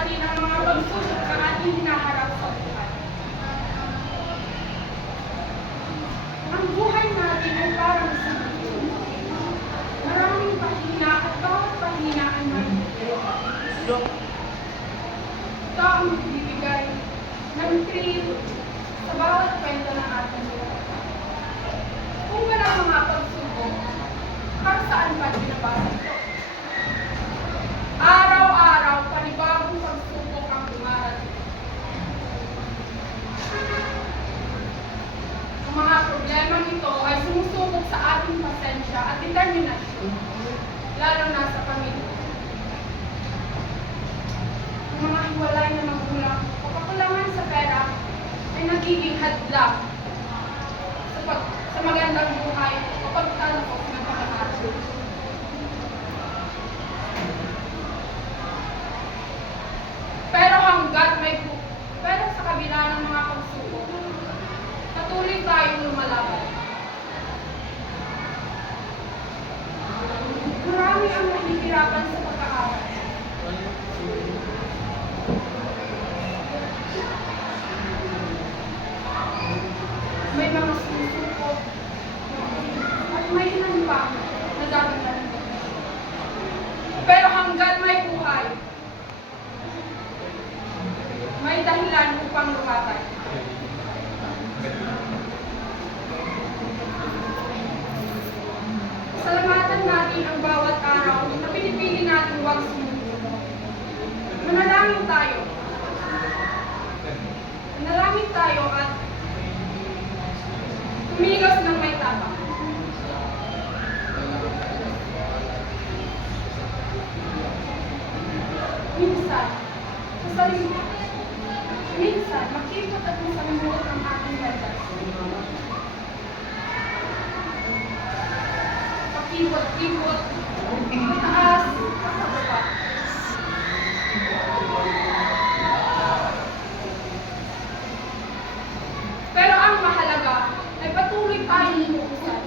natin ang mga pagsubok na ating hinaharap sa buhay. Ang buhay natin ay parang sa mundo. Maraming pahina at bawat pahina ay magbibigay. Ito ang magbibigay ng thrill sa bawat kwento ng ating buhay. Kung walang mga pagsubok, para saan pa binabasa ito? Araw-araw, panibagong pagsubok ang dumarating. Ang mga problemang ito ay sumusubok sa ating pasensya at determinasyon, lalo na sa pamilya. Ang mga hiwalay na magulang o kakulangan sa pera ay nagiging hadlang sa magandang buhay o pagtalakot ng pag-aaral. Pero sa kabila ng mga pagsubok, patuloy tayong lumalaban. Marami ang nahihirapan sa pag-aaral. May mga susuko at may ilan pa na dadalan. Pero hanggang may buhay, may dahilan upang lumatay. Salamatan natin ang bawat araw na pinipili natin huwag sumuko. Manalangin tayo. Manalangin tayo at tumilos ng may tapang. Minsan, makikot at masalimuot ang ating landas. Pakikot-ikot, mataas, pakababa. Pero ang mahalaga ay patuloy tayong lumukusan.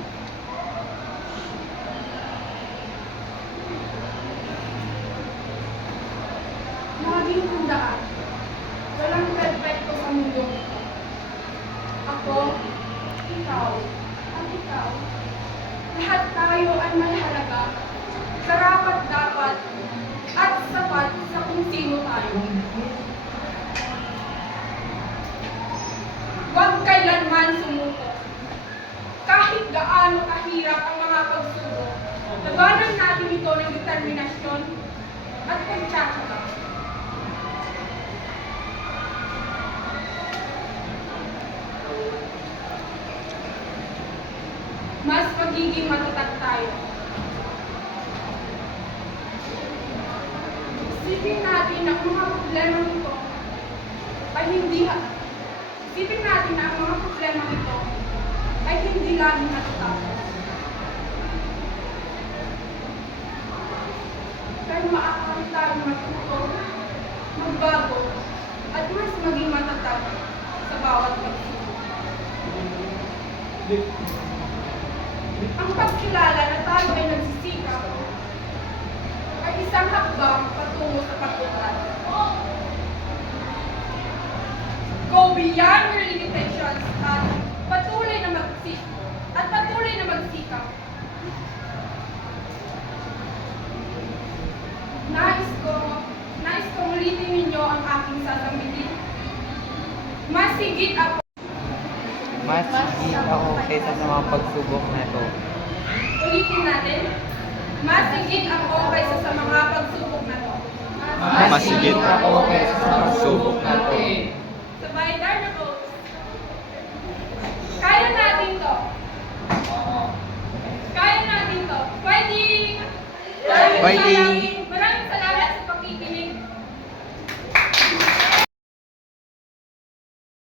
Laging tandaan, walang perfecto sa mundo. Ako, ikaw, at ikaw. Lahat tayo ay may halaga, karapat-dapat, at sapat sa kung sino tayo. Huwag kailanman sumuko. Kahit gaano kahirap ang mga pagsubok, labanan natin ito ng determinasyon at pagtsatsaga. Mas magiging matatag tayo. Isipin natin na ang mga problema nito ay hindi laging natatapos. Pero maaari tayong matuto, magbago, at mas maging matatag sa bawat pagsubok. Ang pagkilala na tayo ay nagsisikap ay isang hakbang patungo sa pagtutan. Go beyond your limitations at patuloy na magsikap. Nais ko ulitin ninyo ang aking sasabihin. Masigit ako kaysa sa mga pagsubok na ito. Ulitin natin. Masigit ako kaysa sa mga pagsubok na to. Masigit ako kaysa sa pagsubok na ito. Sabay na po. Kaya natin to. Kaya natin to. Pwede! Pwede!